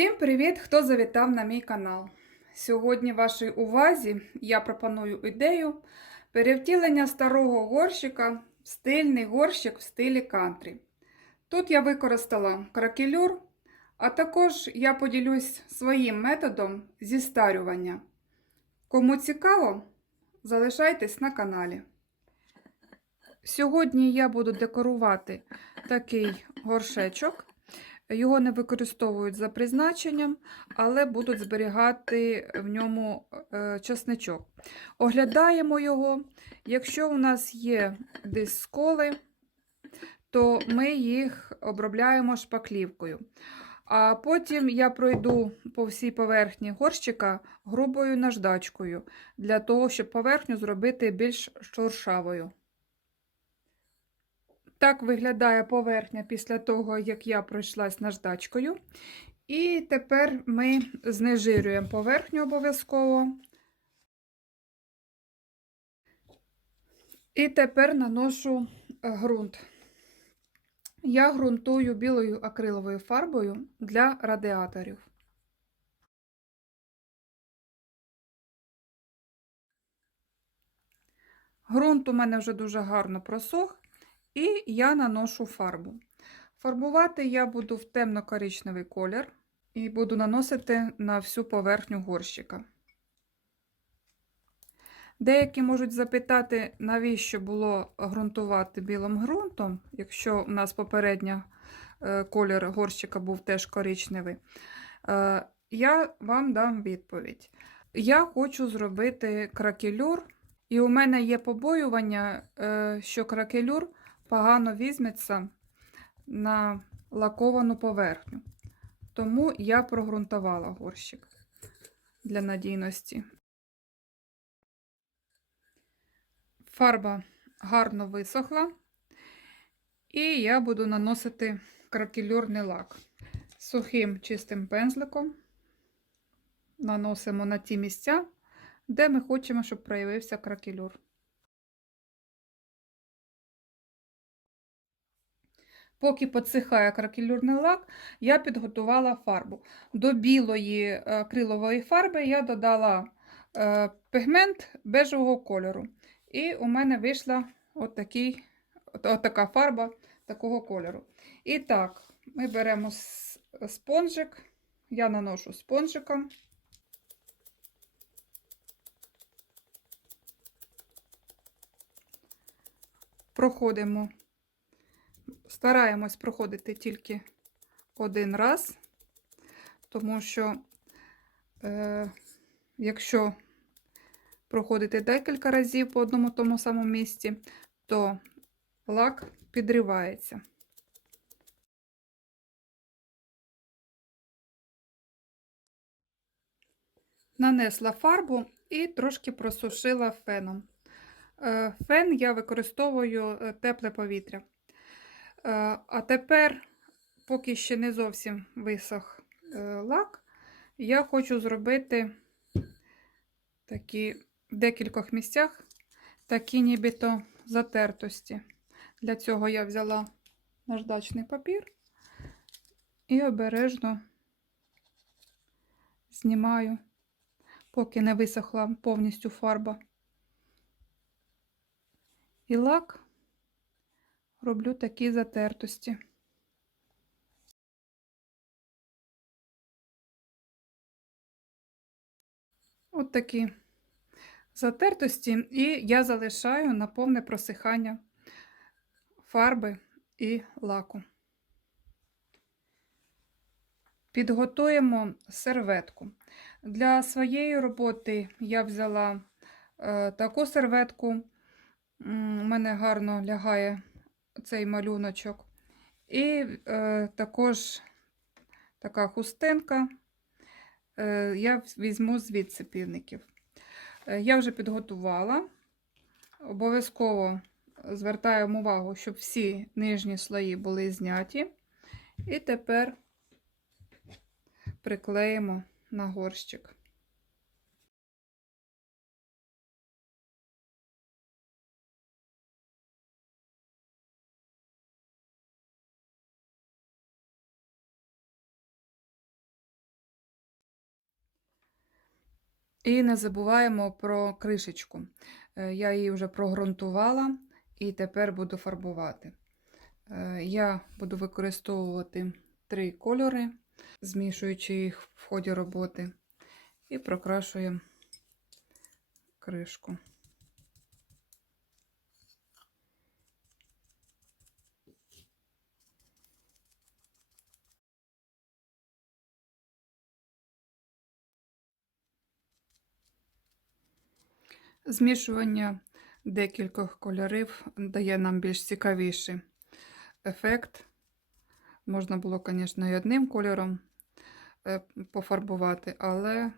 Всім привіт, хто завітав на мій канал. Сьогодні вашій увазі я пропоную ідею перевтілення старого горщика в стильний горщик в стилі кантрі. Тут я використала кракелюр, а також я поділюсь своїм методом зістарювання. Кому цікаво, залишайтесь на каналі. Сьогодні я буду декорувати такий горшечок. Його не використовують за призначенням, але будуть зберігати в ньому е, часничок. Оглядаємо його. Якщо у нас є десь сколи, то ми їх обробляємо шпаклівкою. А потім я пройду по всій поверхні горщика грубою наждачкою, для того, щоб поверхню зробити більш шуршавою. Так виглядає поверхня після того, як я пройшлась наждачкою. І тепер ми знежирюємо поверхню обов'язково. І тепер наношу ґрунт. Я ґрунтую білою акриловою фарбою для радіаторів. Грунт у мене вже дуже гарно просох. І я наношу фарбу. Фарбувати я буду в темно-коричневий колір і буду наносити на всю поверхню горщика. Деякі можуть запитати, навіщо було ґрунтувати білим ґрунтом, якщо у нас попередньо колір горщика був теж коричневий. Я вам дам відповідь. Я хочу зробити кракелюр, і у мене є побоювання, що кракелюр погано візьметься на лаковану поверхню. Тому я прогрунтувала горщик для надійності. Фарба гарно висохла, і я буду наносити кракелюрний лак сухим чистим пензликом. Наносимо на ті місця, де ми хочемо, щоб проявився кракелюр. Поки підсихає кракелюрний лак, я підготувала фарбу. До білої акрилової фарби я додала пігмент бежевого кольору. І у мене вийшла от, такий, от така фарба такого кольору. І так, ми беремо спонжик, я наношу спонжиком. Проходимо Стараємось проходити тільки один раз, тому що, е, якщо проходити декілька разів по одному тому самому місці, то лак підривається. Нанесла фарбу і трошки просушила феном. Е, фен я використовую е, тепле повітря. Е, а тепер, поки ще не зовсім висох е, лак, я хочу зробити такі в декількох місцях такі нібито затертості. Для цього я взяла наждачний папір і обережно знімаю, поки не висохла повністю фарба. І лак роблю такі затертості. От такі затертості, і я залишаю на повне просихання фарби і лаку. Підготуємо серветку. Для своєї роботи я взяла е, таку серветку, у мене гарно лягає цей малюночок. І е, також така хустинка, е, я візьму звідси півників. Е, я вже підготувала. Обов'язково звертаємо увагу, щоб всі нижні слої були зняті. І тепер приклеїмо на горщик. І не забуваємо про кришечку. Е, Я її вже прогрунтувала і тепер буду фарбувати. Е, Я буду використовувати три кольори, змішуючи їх в ході роботи, і прокрашуємо кришку. Змішування декількох кольорів дає нам більш цікавіший ефект. Можна було, звісно, і одним кольором е, пофарбувати, але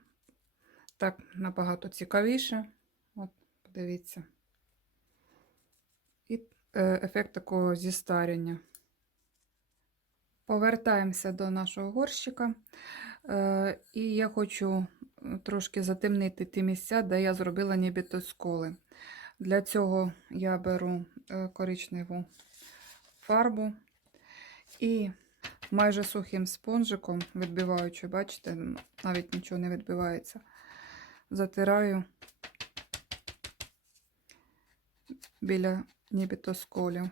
так набагато цікавіше. От, подивіться. І е, ефект такого зістарення. Повертаємося до нашого горщика. Е, І я хочу трошки затемнити ті місця, де я зробила нібито сколи. Для цього я беру е, коричневу фарбу і майже сухим спонжиком, відбиваючи, бачите, навіть нічого не відбивається, затираю біля нібито сколів.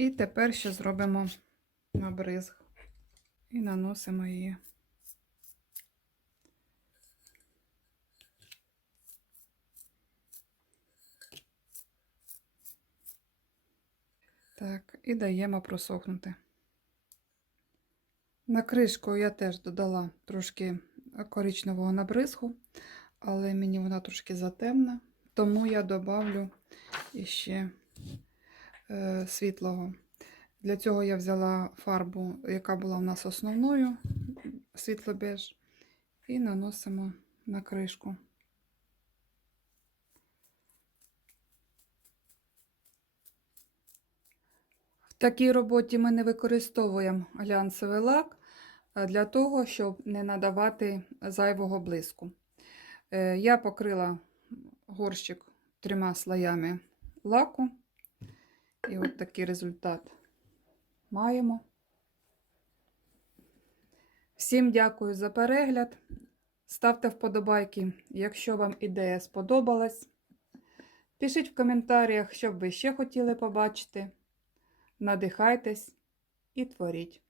І тепер ще зробимо набризг і наносимо її. Так, і даємо просохнути. На кришку я теж додала трошки коричневого набризгу, але мені вона трошки затемна, тому я добавлю іще е, світлого. Для цього я взяла фарбу, яка була у нас основною, світло-беж, і наносимо на кришку. В такій роботі ми не використовуємо глянцевий лак для того, щоб не надавати зайвого блиску. Е, Я покрила горщик трьома слоями лаку. І от такий результат маємо. Всім дякую за перегляд. Ставте вподобайки, якщо вам ідея сподобалась. Пишіть в коментарях, що б ви ще хотіли побачити. Надихайтесь і творіть.